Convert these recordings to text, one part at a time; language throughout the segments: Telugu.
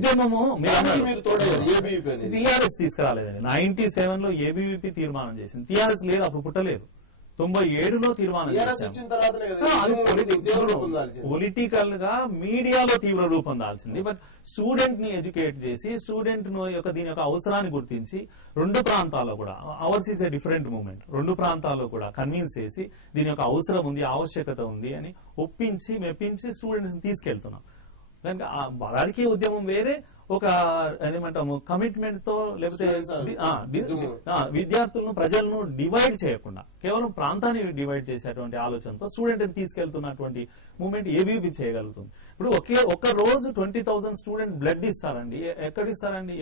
ఉద్యమము టీఆర్ఎస్ తీసుకురాలేదండి. 97 లో ఏబీవీపీ తీర్మానం చేసింది. టీఆర్ఎస్ లేదు, అప్పుడు పుట్టలేదు. 97లో తీర్మానం పొలిటికల్ గా మీడియాలో తీవ్ర రూపం దాల్సింది. బట్ స్టూడెంట్ ని ఎడ్యుకేట్ చేసి స్టూడెంట్ దీని యొక్క అవసరాన్ని గుర్తించి రెండు ప్రాంతాల్లో కూడా hours is a different movement, రెండు ప్రాంతాల్లో కూడా కన్విన్స్ చేసి దీని యొక్క అవసరం ఉంది, ఆవశ్యకత ఉంది అని ఒప్పించి మెప్పించి స్టూడెంట్స్ ని తీసుకెళ్తున్నాం. కనుక రాజకీయ ఉద్యమం వేరే, ఒక ఏమంటాము కమిట్మెంట్ తో, లేకపోతే విద్యార్థులను ప్రజలను డివైడ్ చేయకుండా కేవలం ప్రాంతాన్ని డివైడ్ చేసేటువంటి ఆలోచనతో స్టూడెంట్ తీసుకెళ్తున్నటువంటి మూవ్మెంట్ ఏబీవీపీ చేయగలుగుతుంది. ఇప్పుడు ఒక రోజు 20,000 స్టూడెంట్ బ్లడ్ ఇస్తారండి. ఎక్కడ ఇస్తారండి?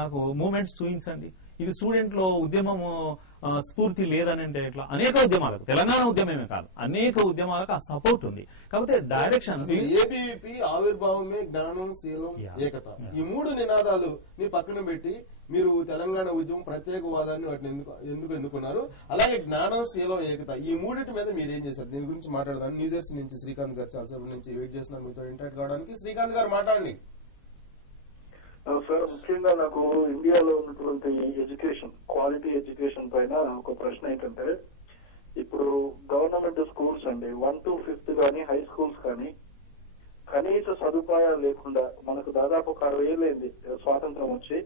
నాకు మూవ్మెంట్స్ చూపించండి. ఇది స్టూడెంట్ లో ఉద్యమం స్ఫూర్తి లేదని అంటే ఎట్లా? అనేక ఉద్యమాలకు, తెలంగాణ ఉద్యమమే కాదు అనేక ఉద్యమాలకు ఆ సపోర్ట్ ఉంది. కాకపోతే డైరెక్షన్ ఏబీవీపీ ఆవిర్భావమే జ్ఞానం, శీలం, ఏకత, ఈ మూడు నినాదాలు మీ పక్కన పెట్టి మీరు తెలంగాణ ఉద్యమం ప్రత్యేకవాదాన్ని వాటిని ఎందుకు ఎన్నుకున్నారు? అలాగే జ్ఞానం, శీలం, ఏకత ఈ మూడింటి మీద మీరు ఏం చేశారు? దీని గురించి మాట్లాడదాం. న్యూజెర్సీ నుంచి శ్రీకాంత్ గారు చాలాసేపు నుంచి వెయిట్ చేస్తున్నారు మీతో ఇంటరాక్ట్ కావడానికి. శ్రీకాంత్ గారు మాట్లాడండి. సార్, ముఖ్యంగా నాకు ఇండియాలో ఉన్నటువంటి ఎడ్యుకేషన్, క్వాలిటీ ఎడ్యుకేషన్ పైన ఒక ప్రశ్న ఏంటంటే, ఇప్పుడు గవర్నమెంట్ స్కూల్స్ అండి 1 to 5th కానీ హై స్కూల్స్ కానీ కనీస సదుపాయాలు లేకుండా మనకు దాదాపు 60 ఏళ్ళైంది స్వాతంత్రం వచ్చి.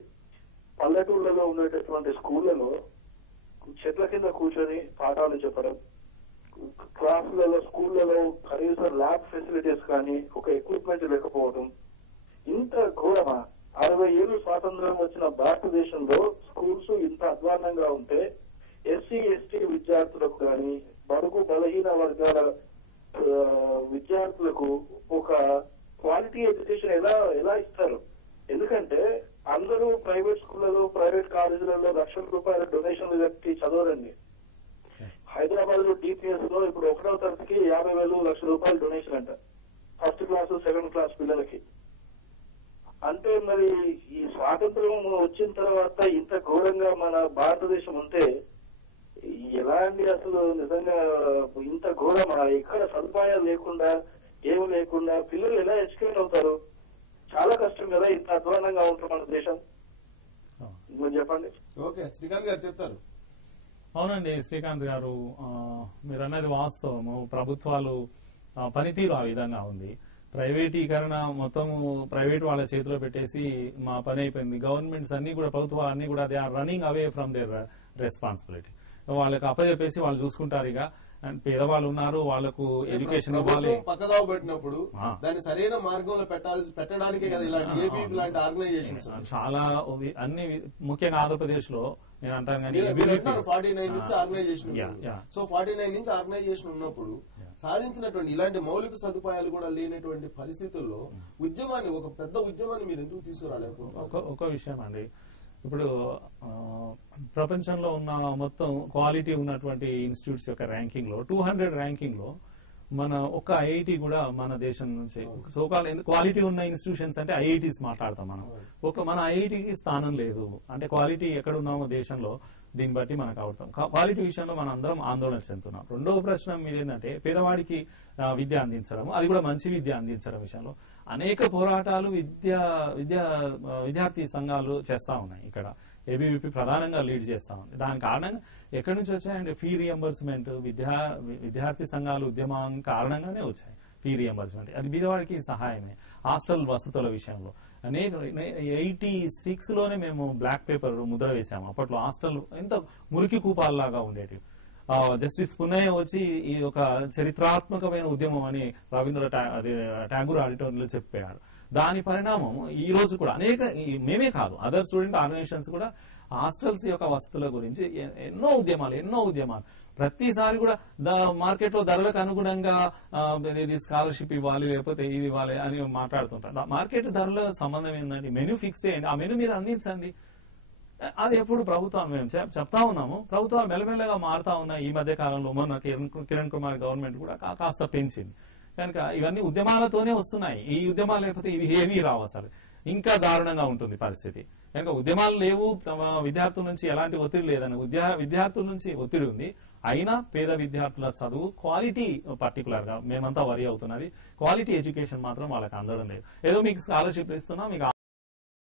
పల్లెటూళ్ళలో ఉండేటటువంటి స్కూళ్లలో చెట్ల కింద కూర్చొని పాఠాలు చెప్పడం, క్లాసులలో స్కూళ్లలో కనీసం ల్యాబ్ ఫెసిలిటీస్ కానీ ఒక ఎక్విప్మెంట్ లేకపోవడం, ఇంత ఘోరమా? 60 ఏళ్ళు స్వాతంత్రం వచ్చిన భారతదేశంలో స్కూల్స్ ఇంత అధ్వాన్నంగా ఉంటే ఎస్సీ ఎస్టీ విద్యార్థులకు కానీ బడుగు బలహీన వర్గాల విద్యార్థులకు ఒక క్వాలిటీ ఎడ్యుకేషన్ ఎలా ఇస్తారు? ఎందుకంటే అందరూ ప్రైవేట్ స్కూళ్లలో, ప్రైవేట్ కాలేజీలలో లక్షల రూపాయల డొనేషన్లు కట్టి చదవరండి. హైదరాబాద్ లో డిపిఎస్ లో ఇప్పుడు 1వ తరగతికి 50,000 లక్షల రూపాయలు డొనేషన్ అంట, ఫస్ట్ క్లాస్, సెకండ్ క్లాస్ పిల్లలకి. అంటే మరి ఈ స్వాతంత్రం వచ్చిన తర్వాత ఇంత ఘోరంగా మన భారతదేశం ఉంటే ఎలా అండి? అసలు నిజంగా ఇంత ఘోరమా? ఎక్కడ సదుపాయాలు లేకుండా, ఏమి లేకుండా పిల్లలు ఎలా ఎడ్యుకేట్ అవుతారు? చాలా కష్టం కదా, ఇంత అధ్వానంగా ఉంటుంది మన దేశం. చెప్పండి. ఓకే, శ్రీకాంత్ గారు చెప్తారు. అవునండి శ్రీకాంత్ గారు, మీరు అన్నది వాస్తవము. ప్రభుత్వాలు పనితీరు ఆ విధంగా ఉంది. ప్రైవేటీకరణ మొత్తం ప్రైవేట్ వాళ్ళ చేతిలో పెట్టేసి మా పని అయిపోయింది. గవర్నమెంట్స్ అన్ని కూడా, ప్రభుత్వాలు అన్ని కూడా they are running away from their responsibility. వాళ్ళకి అప్పచెప్పేసి వాళ్ళు చూసుకుంటారు. ఇక పేదవాళ్ళు ఉన్నారు, వాళ్ళకు ఎడ్యుకేషన్ ఇవ్వాలి. పక్కదావ పెట్టినప్పుడు దాన్ని సరైన మార్గంలో పెట్టడానికే కదా ఇలాంటి ఏబీవీపీ లాంటి ఆర్గనైజేషన్స్ చాలా అన్ని, ముఖ్యంగా ఆంధ్రప్రదేశ్ లో నేను అంటాను కానీ 49 నుంచి ఆర్గనైజేషన్. సో 49 నుంచి ఆర్గనైజేషన్ ఉన్నప్పుడు సాధించినటువంటి ఇలాంటి మౌలిక సదుపాయాలు కూడా లేనటువంటి పరిస్థితుల్లో ఉద్యమాన్ని, ఒక పెద్ద ఉద్యమాన్ని మీరు ఎందుకు తీసుకురాలేదు? ఒక విషయం అండి, ఇప్పుడు ప్రపంచంలో ఉన్న మొత్తం క్వాలిటీ ఉన్నటువంటి ఇన్స్టిట్యూట్స్ యొక్క ర్యాంకింగ్ లో 200 ర్యాంకింగ్ లో మన ఒక ఐఐటి కూడా మన దేశం నుంచి, సోకాల్ క్వాలిటీ ఉన్న ఇన్స్టిట్యూషన్స్ అంటే ఐఐటీస్ మాట్లాడతాం మనం. మన ఐఐటికి స్థానం లేదు. అంటే క్వాలిటీ ఎక్కడ ఉన్నామో దేశంలో దీన్ని బట్టి మనకు అవుతాం. క్వాలిటీ విషయంలో మనం అందరం ఆందోళన చెందుతున్నాం. రెండవ ప్రశ్న మీరేంటంటే పేదవాడికి విద్య అందించడం, అది కూడా మంచి విద్య అందించడం విషయంలో అనేక పోరాటాలు విద్యార్థి సంఘాలు చేస్తా ఉన్నాయి. ఇక్కడ ఏబీవీపీ ప్రధానంగా లీడ్ చేస్తా ఉంది. దాని కారణంగా ఎక్కడి నుంచి వచ్చాయంటే ఫీ రియంబర్స్మెంట్, విద్యార్థి సంఘాలు ఉద్యమం కారణంగానే వచ్చాయి. ఫీ రియంబర్స్మెంట్ అది బీదవాడికి సహాయమే. హాస్టల్ వసతుల విషయంలో అనేక 86 లోనే మేము బ్లాక్ పేపర్ ముద్ర వేసాము. అప్పట్లో హాస్టల్ ఎంత మురికి కూపాల్లాగా ఉండేటివి. జస్టిస్ పున్నయ్య వచ్చి ఈ ఒక చరిత్రాత్మకమైన ఉద్యమం అని రవీంద్ర ఠాగూర్ ఆడిటోరియంలో చెప్పారు. దాని పరిణామం ఈ రోజు కూడా అనేక, మేమే కాదు అదర్ స్టూడెంట్ ఆర్గనైజేషన్స్ కూడా హాస్టల్స్ యొక్క వసతుల గురించి ఎన్నో ఉద్యమాలు ప్రతిసారి కూడా మార్కెట్ లో ధరలకు అనుగుణంగా ఇది స్కాలర్షిప్ ఇవ్వాలి, లేకపోతే ఇది ఇవ్వాలి అని మాట్లాడుతుంటారు. మార్కెట్ ధరల సంబంధం ఏంటంటే మెనూ ఫిక్స్ చేయండి, ఆ మెనూ మీరు అందించండి. అది ఎప్పుడు ప్రభుత్వం, మేము చెప్తా ఉన్నాము, ప్రభుత్వాలు మెల్లమెల్లగా మారుతా ఉన్నాయి. ఈ మధ్య కాలంలో మొన్న కిరణ్ కుమార్ గవర్నమెంట్ కూడా కాస్త పెంచింది. కనుక ఇవన్నీ ఉద్యమాలతోనే వస్తున్నాయి. ఈ ఉద్యమాలు లేకపోతే ఇవి ఏమీ రావు, అసలు ఇంకా దారుణంగా ఉంటుంది పరిస్థితి. కనుక ఉద్యమాలు లేవు, విద్యార్థుల నుంచి ఎలాంటి ఒత్తిడి లేదని, విద్యార్థుల నుంచి ఒత్తిడి ఉంది. అయినా పేద విద్యార్థుల చదువు క్వాలిటీ పర్టికులర్ గా మేమంతా వరి అవుతున్నది. క్వాలిటీ ఎడ్యుకేషన్ మాత్రం వాళ్ళకి అందడం లేదు. ఏదో మీకు స్కాలర్షిప్ ఇస్తున్నా, మీకు